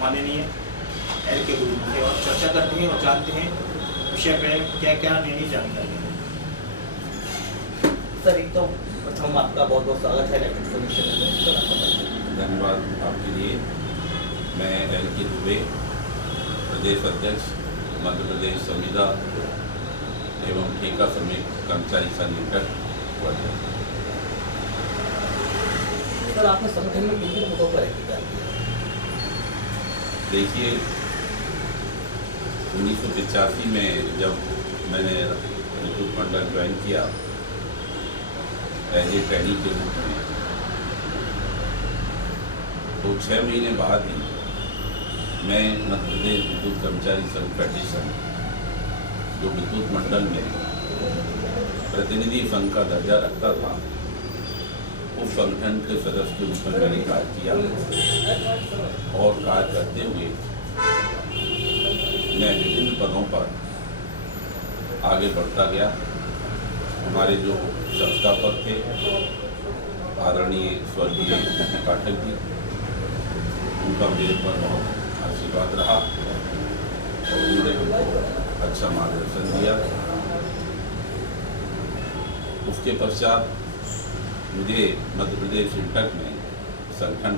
माननीय एल के गुरु से और चर्चा करते हैं और जानते हैं विषय में क्या क्या नई जानकारी है। सर, एक तो प्रथम आपका बहुत बहुत स्वागत है इलेक्टेड कमीशन में। सर, आपका परिचय। धन्यवाद आपके लिए। मैं एल के दुबे, प्रदेश अध्यक्ष मध्य प्रदेश संविदा एवं ठेका श्रमिक कर्मचारी संघ लिमिटेड। सर, आपने संगठन में किन किन मुद्दों पर एहतियात किया? देखिए, 1985 में जब मैंने विद्युत मंडल ज्वाइन किया एज ए ट्रेनिंग के रूप में, तो 6 महीने बाद ही मैं मध्य प्रदेश विद्युत कर्मचारी संघ फेडरेशन, जो विद्युत मंडल में प्रतिनिधि संघ का दर्जा रखता था, उस संगठन के सदस्य के रूप में मैंने कार्य किया और कार्य करते हुए मैं विभिन्न पदों पर आगे बढ़ता गया। हमारे जो संस्थापक थे आदरणीय स्वर्गीय पाठक जी, उनका मेरे पर बहुत आशीर्वाद रहा और उन्होंने हमको अच्छा मार्गदर्शन दिया। उसके पश्चात मुझे मध्य प्रदेश इंटक में संगठन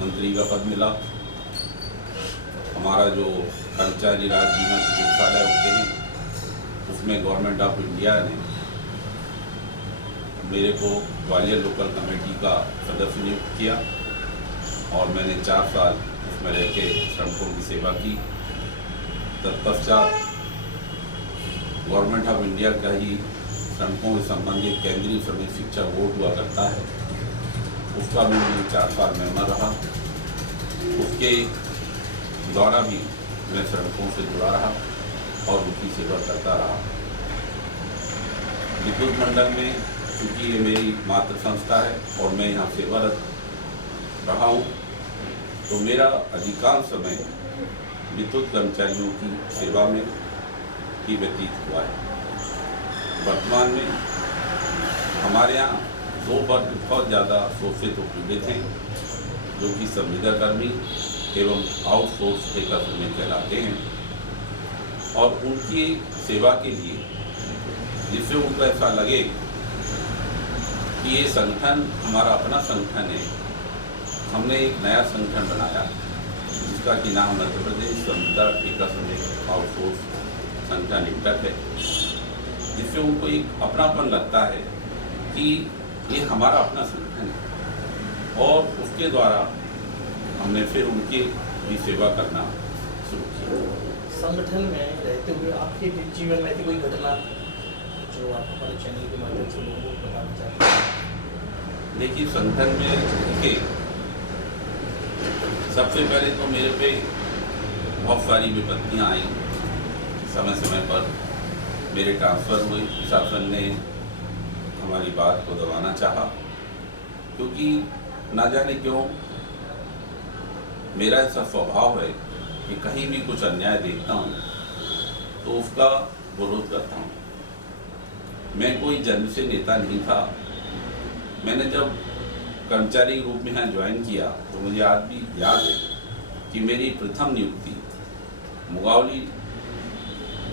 मंत्री का पद मिला। हमारा जो कर्मचारी राज बीमा चिकित्सालय होते हैं, उसमें गवर्नमेंट ऑफ इंडिया ने मेरे को ग्वालियर लोकल कमेटी का सदस्य नियुक्त किया और मैंने 4 साल उसमें रह के श्रमिकों की सेवा की। तत्पश्चात गवर्नमेंट ऑफ इंडिया का ही श्रमिकों से संबंधित केंद्रीय श्रमिक शिक्षा बोर्ड हुआ करता है, उसका भी मैं 4 साल मेंबर रहा। उसके द्वारा भी मैं श्रमिकों से जुड़ा रहा और उनकी सेवा करता रहा। विद्युत मंडल में चूँकि ये मेरी मातृ संस्था है और मैं यहाँ सेवारत रहा हूँ, तो मेरा अधिकांश समय विद्युत कर्मचारियों की सेवा में ही व्यतीत हुआ है। वर्तमान में हमारे यहाँ 2 वर्ग बहुत ज़्यादा शोषित और पीड़ित हैं, जो कि संविदा कर्मी एवं आउटसोर्स ठेका श्रमिक कहलाते हैं। और उनकी सेवा के लिए, जिससे उनको ऐसा लगे कि ये संगठन हमारा अपना संगठन है, हमने एक नया संगठन बनाया जिसका कि नाम मध्य प्रदेश संविदा ठेका श्रमिक आउटसोर्स संगठन लिमिटेड है, जिससे उनको एक अपनापन लगता है कि ये हमारा अपना संगठन है। और उसके द्वारा हमने फिर उनकी भी सेवा करना शुरू किया। संगठन में रहते हुए आपके जीवन में ऐसी कोई घटना जो आप हमारे चैनल के माध्यम से लोगों को बताना चाहते हैं? देखिए, संगठन में के सबसे पहले तो मेरे पे बहुत सारी विपत्तियाँ आई। समय समय पर मेरे ट्रांसफ़र हुए, शासन ने हमारी बात को दबाना चाहा, क्योंकि ना जाने क्यों मेरा ऐसा स्वभाव है कि कहीं भी कुछ अन्याय देखता हूँ तो उसका विरोध करता हूँ। मैं कोई जन्म से नेता नहीं था। मैंने जब कर्मचारी रूप में यहाँ ज्वाइन किया तो मुझे आज भी याद है कि मेरी प्रथम नियुक्ति मुगावली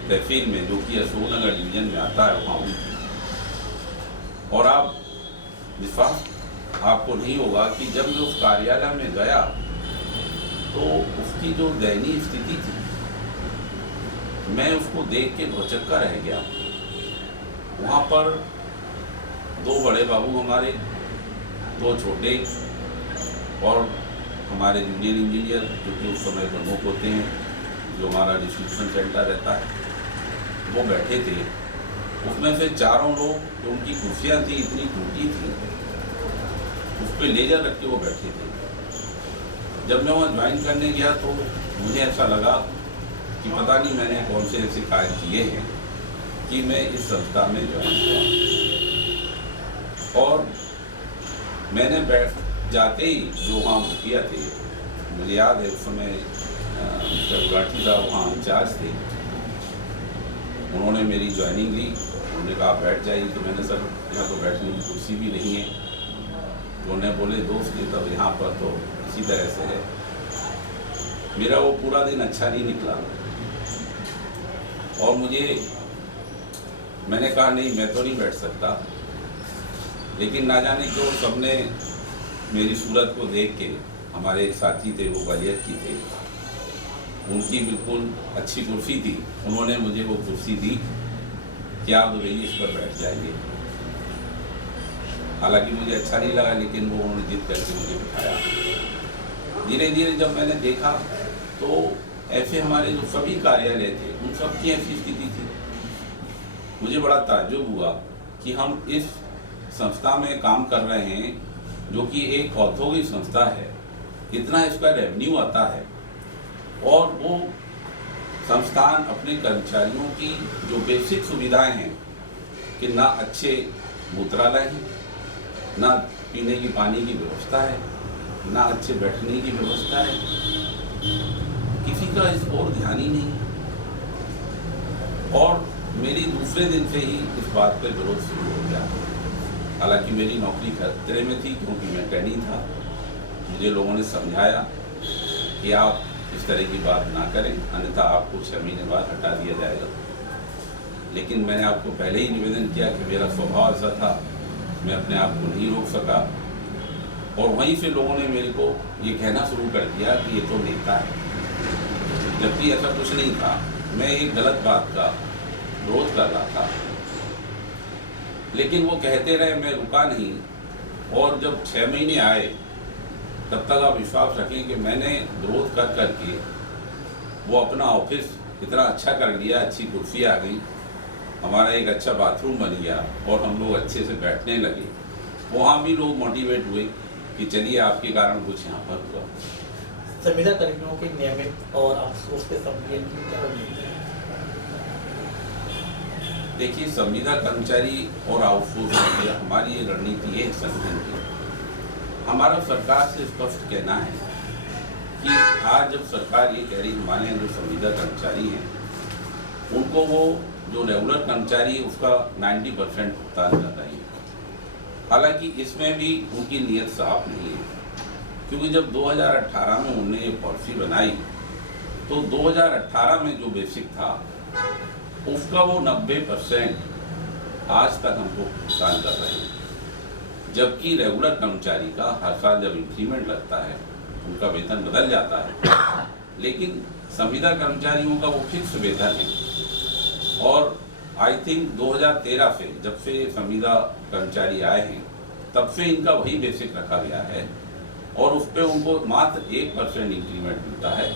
तहसील में, जो कि अशोकनगर डिवीजन में आता है, वहाँ हुई। और आप विश्वास आपको नहीं होगा कि जब मैं उस कार्यालय में गया तो उसकी जो दयनीय स्थिति थी, मैं उसको देख के भौचक्का रह गया। वहाँ पर 2 बड़े बाबू हमारे, 2 छोटे और हमारे जूनियर इंजीनियर, जो कि उस समय प्रमुख होते हैं, जो हमारा डिस्ट्रीब्यूशन सेंटर रहता है, वो बैठे थे। उसमें से 4 लोग, जो उनकी कुर्सियाँ थी इतनी टूटी थी, उस पर लेजर रख के वो बैठे थे। जब मैं वहाँ ज्वाइन करने गया तो मुझे ऐसा लगा कि पता नहीं मैंने कौन से ऐसे कार्य किए हैं कि मैं इस संस्था में ज्वाइन हुआ। और मैंने बैठ जाते ही जो वहाँ मुखिया थे, मुझे याद है उस समय मिस्टर गुलाटी साहब वहाँ इंचार्ज थे, उन्होंने मेरी ज्वाइनिंग ली। उन्होंने कहा आप बैठ जाइए, तो मैंने सर यहाँ तो बैठने की कुर्सी भी नहीं है। तो उन्हें बोले दोस्त ये तब यहाँ पर तो इसी तरह से है। मेरा वो पूरा दिन अच्छा नहीं निकला और मैंने कहा नहीं, मैं तो नहीं बैठ सकता। लेकिन ना जाने क्यों सबने मेरी सूरत को देख के, हमारे एक साथी थे वो ग्वालियर की थे, उनकी बिल्कुल अच्छी कुर्सी थी, उन्होंने मुझे वो कुर्सी दी कि आप दुबई इस पर बैठ जाएंगे। हालांकि मुझे अच्छा नहीं लगा, लेकिन वो उन्होंने जिद करके मुझे बिठाया। धीरे धीरे जब मैंने देखा तो ऐसे हमारे जो सभी कार्यालय थे उन सब की ऐसी स्थिति थी। मुझे बड़ा ताज्जुब हुआ कि हम इस संस्था में काम कर रहे हैं जो कि एक औद्योगिक संस्था है, इतना इसका रेवेन्यू आता है और वो संस्थान अपने कर्मचारियों की जो बेसिक सुविधाएं हैं कि ना अच्छे मूत्रालय हैं, ना पीने की पानी की व्यवस्था है, ना अच्छे बैठने की व्यवस्था है, किसी का इस ओर ध्यान ही नहीं। और मेरी दूसरे दिन से ही इस बात पर विरोध शुरू हो गया। हालांकि मेरी नौकरी खतरे में थी क्योंकि मैं ट्रेनी था। मुझे लोगों ने समझाया कि आप इस तरह की बात ना करें, अन्यथा आपको 6 महीने बाद हटा दिया जाएगा। लेकिन मैंने आपको पहले ही निवेदन किया कि मेरा स्वभाव ऐसा था, मैं अपने आप को नहीं रोक सका। और वहीं से लोगों ने मेरे को ये कहना शुरू कर दिया कि ये तो नेता है, जबकि ऐसा कुछ नहीं था। मैं एक गलत बात का विरोध कर रहा था, लेकिन वो कहते रहे, मैं रुका नहीं। और जब 6 महीने आए तब तक आप विश्वास रखें कि मैंने विरोध कर करके वो अपना ऑफिस इतना अच्छा कर लिया, अच्छी कुर्सी आ गई, हमारा एक अच्छा बाथरूम बन गया और हम लोग अच्छे से बैठने लगे। वहाँ भी लोग मोटिवेट हुए कि चलिए आपके कारण कुछ यहाँ पर हुआ। संविदा कर्मियों के नियमित और अफसोस के संविलियन की क्या रणनीति है? देखिए, संविदा कर्मचारी और आउटसोर्स हमारी ये रणनीति है संगठन की। हमारा सरकार से स्पष्ट कहना है कि आज जब सरकार ये कह रही हमारे यहाँ जो संविदा कर्मचारी हैं उनको वो जो रेगुलर कर्मचारी है उसका 90% भुगतान कर रही है। हालांकि इसमें भी उनकी नीयत साफ नहीं है, क्योंकि जब 2018 में उन्होंने ये पॉलिसी बनाई तो 2018 में जो बेसिक था उसका वो 90% आज तक हमको भुगतान कर रहे हैं। जबकि रेगुलर कर्मचारी का हर साल जब इंक्रीमेंट लगता है उनका वेतन बदल जाता है, लेकिन संविदा कर्मचारियों का वो फिक्स वेतन है। और आई थिंक 2013 से जब से संविदा कर्मचारी आए हैं तब से इनका वही बेसिक रखा गया है और उस पर उनको मात्र 1% इंक्रीमेंट मिलता है।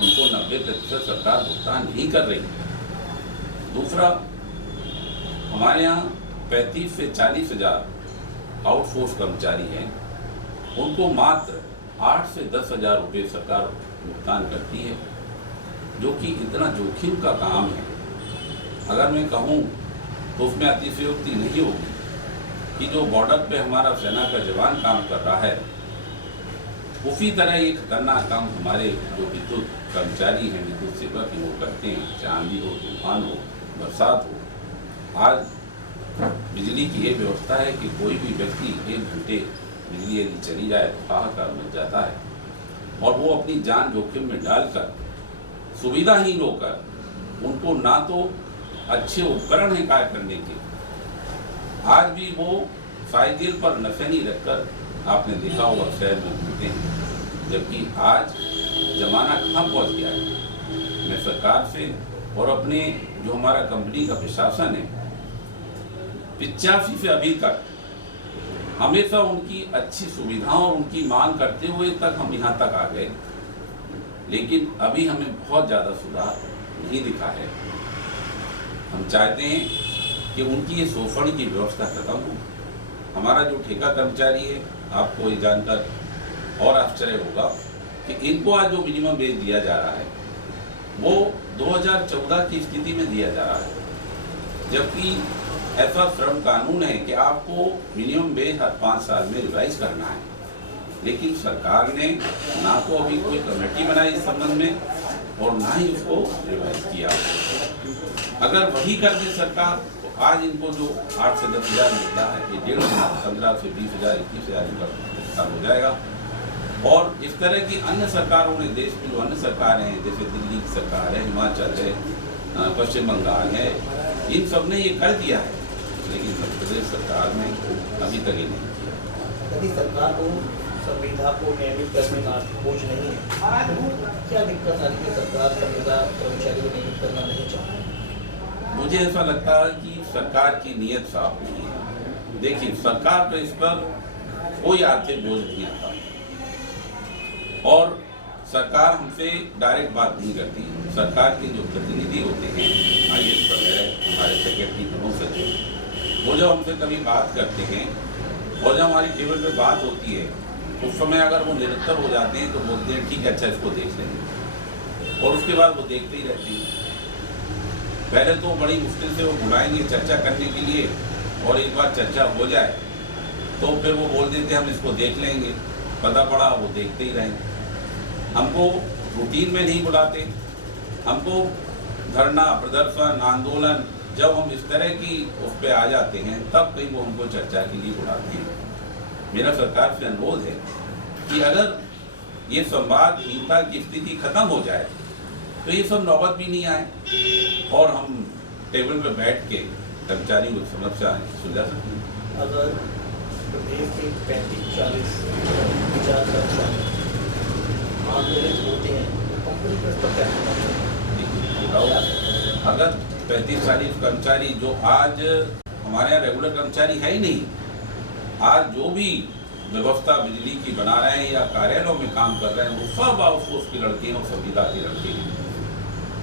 उनको 90% सरकार भुगतान नहीं कर रही है। दूसरा, हमारे यहाँ 35 से 40 हज़ार आउटसोर्स कर्मचारी हैं, उनको मात्र 8 से 10 हज़ार रुपये सरकार भुगतान करती है, जो कि इतना जोखिम का काम है। अगर मैं कहूँ तो उसमें अतिशयोक्ति नहीं होगी कि जो बॉर्डर पे हमारा सेना का जवान काम कर रहा है उसी तरह ये खतरनाक काम हमारे जो विद्युत कर्मचारी हैं, विद्युत सेवक हैं, वो करते हैं। चाहे आंधी हो, तूफान हो, बरसात हो। आज बिजली की ये व्यवस्था है कि कोई भी व्यक्ति 1 घंटे बिजली यदि चली जाए तो हाहाकार मच जाता है और वो अपनी जान जोखिम में डालकर सुविधाहीन होकर उनको ना तो अच्छे उपकरण हैं कार्य करने के, आज भी वो साइकिल पर नशनी रखकर आपने देखा होगा शहर में घूमते हैं, जबकि आज जमाना कहाँ पहुँच गया है। मैं सरकार से और अपने जो हमारा कंपनी का प्रशासन है 85 से अभी तक हमेशा उनकी अच्छी सुविधाओं और उनकी मांग करते हुए तक हम यहाँ तक आ गए, लेकिन अभी हमें बहुत ज़्यादा सुधार नहीं दिखा है। हम चाहते हैं कि उनकी ये शोषण की व्यवस्था खत्म हो। हमारा जो ठेका कर्मचारी है, आपको ये जानकर और आश्चर्य होगा कि इनको आज जो मिनिमम वेज दिया जा रहा है वो 2014 की स्थिति में दिया जा रहा है, जबकि ऐसा श्रम कानून है कि आपको मिनिमम वेज हर 5 साल में रिवाइज करना है। लेकिन सरकार ने ना तो अभी कोई कमेटी बनाई इस संबंध में और ना ही उसको रिवाइज किया। अगर वही कर दे सरकार तो आज इनको जो 8 से 10 हज़ार मिलता है ये 1.5 15 से 20 हज़ार 21 हज़ार इनका भुगतान हो जाएगा। और इस तरह की अन्य सरकारों ने, देश में जो अन्य सरकारें हैं, जैसे दिल्ली की सरकार है, हिमाचल है, पश्चिम बंगाल है, इन सब ने ये कर दिया है, लेकिन मध्य प्रदेश सरकार ने अभी तक ये नहीं किया। यदि सरकार को संविदा को नियमित करने का बोझ नहीं है, तो क्या दिक्कत आ रही है? सरकार संविदा कर्मचारी को नियमित करना नहीं चाहती। मुझे ऐसा लगता है कि सरकार की नीयत साफ नहीं है। देखिए, सरकार पर इस पर कोई आर्थिक बोझ नहीं आता और सरकार हमसे डायरेक्ट बात नहीं करती। सरकार के जो प्रतिनिधि होते हैं, IAS वगैरह, हमारे सेक्रेटरी दोनों सचिव, वो जब हमसे कभी बात करते हैं और जब हमारी टेबल पे बात होती है, उस समय अगर वो निरंतर हो जाते हैं तो बोलते हैं ठीक है, अच्छा इसको देख लेंगे, और उसके बाद वो देखते ही रहते हैं। पहले तो बड़ी मुश्किल से वो बुलाएंगे चर्चा करने के लिए, और एक बार चर्चा हो जाए तो फिर वो बोल देते हम इसको देख लेंगे। पता पड़ा वो देखते ही रहें। हमको रूटीन में नहीं बुलाते, हमको धरना, प्रदर्शन, आंदोलन, जब हम इस तरह की उस पर आ जाते हैं तब कहीं वो हमको चर्चा के लिए बुलाते हैं। मेरा सरकार से अनुरोध है कि अगर ये संवादहीनता की स्थिति खत्म हो जाए तो ये सब नौबत भी नहीं आए और हम टेबल पर बैठ के कर्मचारियों की समस्या सुलझा सकते हैं। अगर प्रदेश के 35-40 कर्मचारी आंदोलित होते हैं तो कंपनी पर इसका क्या प्रभाव? अगर 35-40 कर्मचारी, जो आज हमारे यहाँ रेगुलर कर्मचारी है ही नहीं, आज जो भी व्यवस्था बिजली की बना रहे हैं या कार्यालयों में काम कर रहे हैं, वो सब आउटसोर्स के लड़के हैं और संविदा के लड़के हैं।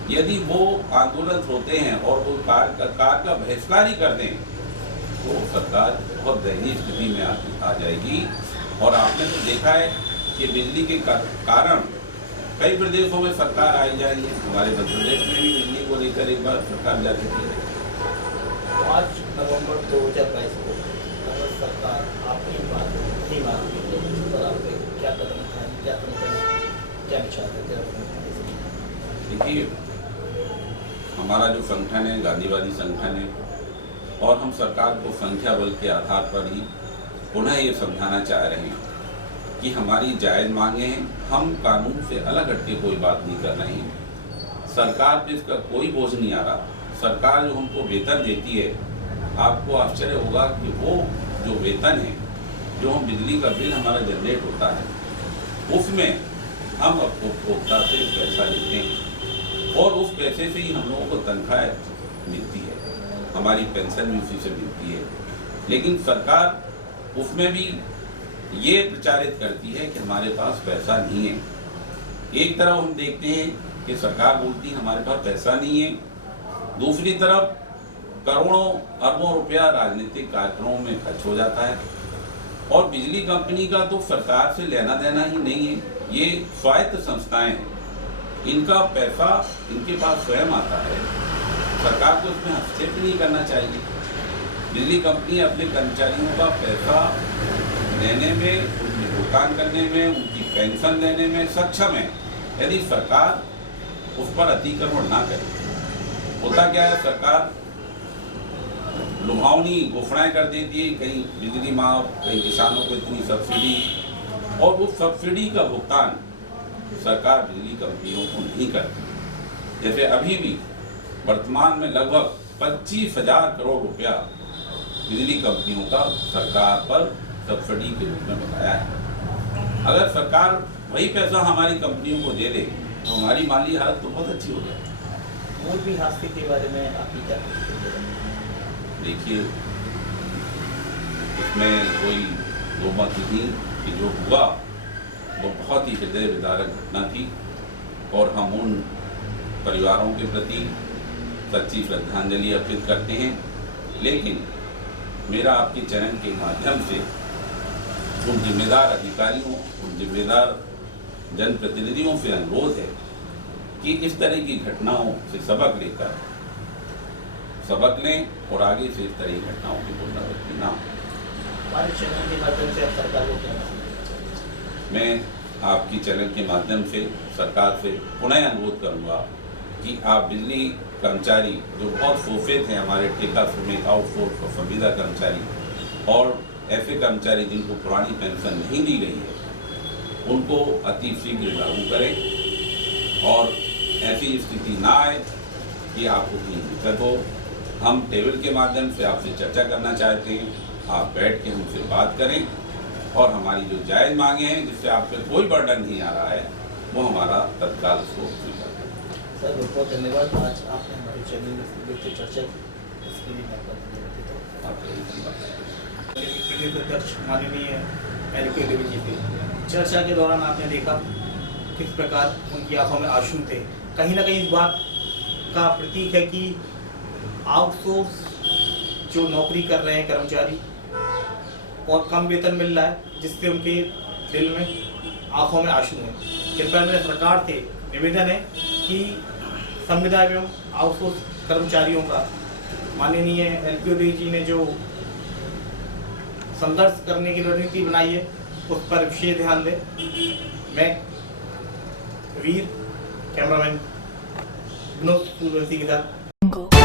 यदि वो आंदोलन होते हैं और वो कार का बहिष्कार ही कर दें तो सरकार बहुत दयनीय स्थिति में आ जाएगी। और आपने तो देखा है कि बिजली के कारण कई प्रदेशों में सरकार आई जाएगी। हमारे मध्य प्रदेश में भी बिजली को लेकर एक बार सरकार जा चुकी है। 5 नवंबर 2022 को अगर सरकार आपकी बात नहीं मानती तो इस पर आप क्या कदम उठाएं, क्या विचार है? देखिए, हमारा जो संगठन है गांधीवादी संगठन है और हम सरकार को संख्या बल के आधार पर ही पुनः ये समझाना चाह रहे हैं कि हमारी जायज़ मांगे हैं, हम कानून से अलग हट के कोई बात नहीं कर रहे हैं। सरकार पे इसका कोई बोझ नहीं आ रहा। सरकार जो हमको वेतन देती है, आपको आश्चर्य होगा कि वो जो वेतन है, जो हम बिजली का बिल हमारा जनरेट होता है, उसमें हम उपभोक्ता से पैसा लेते हैं और उस पैसे से ही हम लोगों को तनख्वाह मिलती है, हमारी पेंशन भी उसी से मिलती है। लेकिन सरकार उसमें भी ये प्रचारित करती है कि हमारे पास पैसा नहीं है। एक तरफ हम देखते हैं कि सरकार बोलती है हमारे पास पैसा नहीं है, दूसरी तरफ करोड़ों अरबों रुपया राजनीतिक कार्यक्रमों में खर्च हो जाता है। और बिजली कंपनी का तो सरकार से लेना देना ही नहीं है, ये स्वायत्त संस्थाएं हैं, इनका पैसा इनके पास स्वयं आता है। सरकार को इसमें हस्तक्षेप नहीं करना चाहिए। बिजली कंपनी अपने कर्मचारियों का पैसा लेने में, उनके भुगतान करने में, उनकी पेंशन लेने में सक्षम है, यदि सरकार उस पर अतिक्रमण ना करे। होता क्या है, सरकार लुभावनी घोषणाएं कर देती है, कहीं बिजली माफ, कहीं किसानों को इतनी सब्सिडी, और उस सब्सिडी का भुगतान सरकार बिजली कंपनियों को नहीं करती। जैसे अभी भी वर्तमान में लगभग 25,000 करोड़ रुपया बिजली कंपनियों का सरकार पर सब्सिडी के रूप में बताया है। अगर सरकार वही पैसा हमारी कंपनियों को दे दे तो हमारी माली हालत तो बहुत अच्छी हो जाए। मोरबी हादसे के बारे में आपकी क्या प्रतिक्रिया है? देखिए, इसमें कोई दो मत नहीं कि जो हुआ वो बहुत ही हृदय विदारक घटना थी और हम उन परिवारों के प्रति सच्ची श्रद्धांजलि अर्पित करते हैं। लेकिन मेरा आपके चैनल के माध्यम से उन जिम्मेदार अधिकारियों, उन जिम्मेदार जनप्रतिनिधियों से अनुरोध है कि इस तरह की घटनाओं से सबक लें और आगे से इस तरह की घटनाओं की पुनरावृत्ति ना हो। हमारे चैनल के माध्यम से आप सरकार को क्या मैसेज? मैं आपकी चैनल के माध्यम से सरकार से पुनः अनुरोध करूंगा कि आप बिजली कर्मचारी जो बहुत शोषित हैं, हमारे ठेका श्रमिक, आउटसोर्स और संविदा कर्मचारी और ऐसे कर्मचारी जिनको पुरानी पेंशन नहीं दी गई है, उनको अति शीघ्र लागू करें और ऐसी स्थिति ना आए कि आपको कहीं दिक्कत हो। हम टेबल के माध्यम से आपसे चर्चा करना चाहते हैं, आप बैठ के हमसे बात करें और हमारी जो जायज़ मांगे हैं जिससे आप पे कोई बर्डन नहीं आ रहा है वो हमारा तत्काल उसको स्वीकार करें। सर बहुत बहुत धन्यवाद, आज आपने हमारे चैनल में विस्तृत चर्चा की, इसके लिए मैं आपका धन्यवाद देता हूँ। आपका धन्यवाद। प्रदेश अध्यक्ष माननीय एलके देवी जी थे। चर्चा के दौरान आपने देखा किस प्रकार उनकी आंखों में आंसू थे। कहीं ना कहीं इस बात का प्रतीक है कि आउटसोर्स जो नौकरी कर रहे हैं कर्मचारी और कम वेतन मिल रहा है, जिससे उनके दिल में आंखों में आंसू हैं। कृपया मेरे सरकार से निवेदन है कि संविदा एवं आउटसोर्स कर्मचारियों का माननीय एलके देवी जी ने जो संघर्ष करने की रणनीति बनाई है उस पर विशेष ध्यान दें। मैं वीर कैमरामैन विनोद सूर्यवंशी के साथ